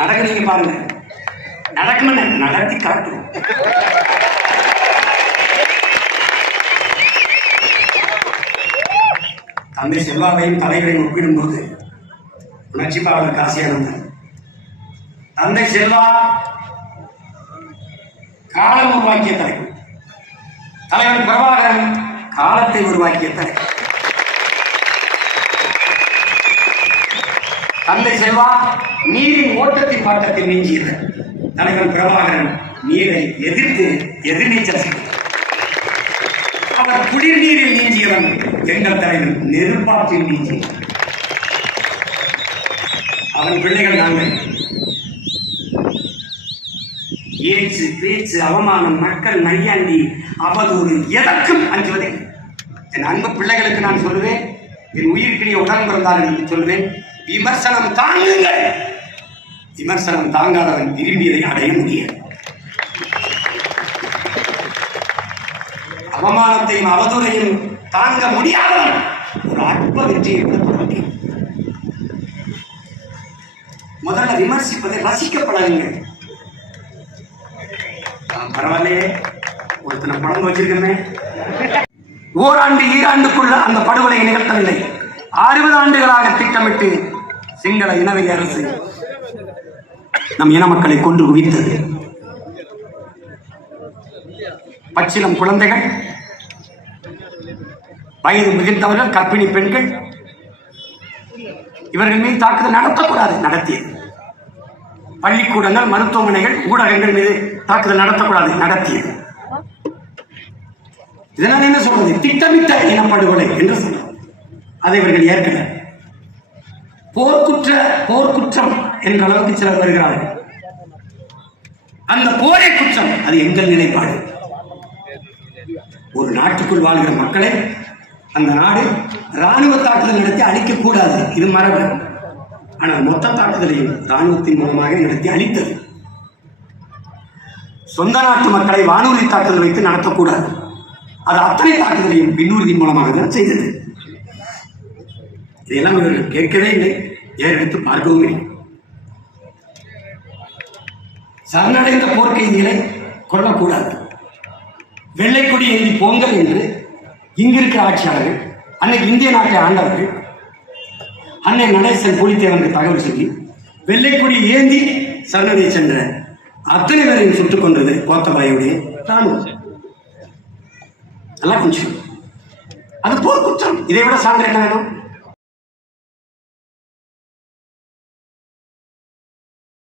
நடக்கிறீங்க பாருங்க. நடக்குமே நடத்தி காட்டுவோம். தந்தை செல்வாவையும் தலைவரையும் ஒப்பிடும்போது உணர்ச்சி பாவலர் காசியானந்தன் தந்தை செல்வா காலம் உருவாக்கிய தலைவர் தலைவர் பிரபாகரன் காலத்தை உருவாக்கிய தலைவர் தந்தை செல்வா நீரின் ஓட்டத்தின் பாட்டத்தில் மிஞ்சியவர் தலைவர் பிரபாகரன் நீரை எதிர்த்து எதிர்நீச்சல் அவர் குளிர் நீரில் நீஞ்சியவன் எங்கள் தலைவர் நெருப்பாற்றில் நீஞ்சியவன். அவன் பிள்ளைகள் நாங்கள். ஏச்சு பேச்சு அவமானம் மக்கள் நையாண்டி அவதூறு எதற்கும் அஞ்சுவதே என் அன்பு பிள்ளைகளுக்கு நான் சொல்லுவேன் என் உயிர்க்கிரிய உடன் என்று சொல்லுவேன். விமர்சனம் தாங்குங்கள். விமர்சனம் தாங்காதவன் விரும்பியதை அடைய முடியாது. அவமானத்தையும் அவதூறையும் தாங்க முடியாதவன் ஒரு அற்ப வெற்றியை கொடுக்க முடியும் முதல்ல விமர்சிப்பதை ரசிக்கப்படாதீங்க பரவாயில்லையே. ஒருத்தனை படம் வச்சிருக்கமே. ஓராண்டு ஈராண்டுக்குள்ள அந்த படுகொலை நிகழ்த்தவில்லை. அறுபது ஆண்டுகளாக திட்டமிட்டு சிங்கள இனவெறி அரசு நம் இன மக்களை கொன்று குவித்தது. பச்சிலம் குழந்தைகள் வயது மிகுந்தவர்கள் கர்ப்பிணி பெண்கள் இவர்கள் மீது தாக்குதல் நடத்தக்கூடாது நடத்தியது. பள்ளிக்கூடங்கள் மருத்துவமனைகள் ஊடகங்கள் மீது தாக்குதல் நடத்தக்கூடாது நடத்தியது. இதனால் என்ன சொல்றது? திட்டமிட்ட இனப்படுகொலை என்று சொல்றது அதை இவர்கள் ஏற்கனவே போர்க்குற்ற போர்க்குற்றம் என்ற அளவுக்கு சிலர் வருகிறார்கள். அந்த போரை குற்றம் அது எங்கள் நிலைப்பாடு. ஒரு நாட்டுக்குள் வாழ்கிற மக்களை அந்த நாடு ராணுவ தாக்குதல் நடத்தி அழிக்கக்கூடாது. இது மரபு. ஆனால் மொத்த தாக்குதலையும் ராணுவத்தின் மூலமாக நடத்தி அழித்தது. சொந்த நாட்டு மக்களை வானூர்தி தாக்குதல் வைத்து நடத்தக்கூடாது. அது அத்தனை தாக்குதலையும் பின்னூர்தியின் மூலமாக தான் செய்தது. இதெல்லாம் இவர்கள் கேட்கவே இல்லை. ஏன் எடுத்து பார்க்கவும் இல்லை. சரணடைந்த போர்க்கைதிகளை கொள்ளக்கூடாது. வெள்ளை கொடி ஏந்தி போங்கள் என்று இங்கிருக்கிற ஆட்சியாளர்கள் அன்னைக்கு இந்திய நாட்டை ஆண்டவர்கள் அன்னை நடேசன் புலித்தேவனுக்கு தகவல் சொல்லி வெள்ளைக்குடி ஏந்தி சரணடை சென்ற அத்தனை பேரையும் சுட்டுக் கொண்டது கோத்தபாயுடைய ராணுவம். நல்லா கொஞ்சம் அது போர் குற்றம் இதை விட சான்று என்ன வேணும்?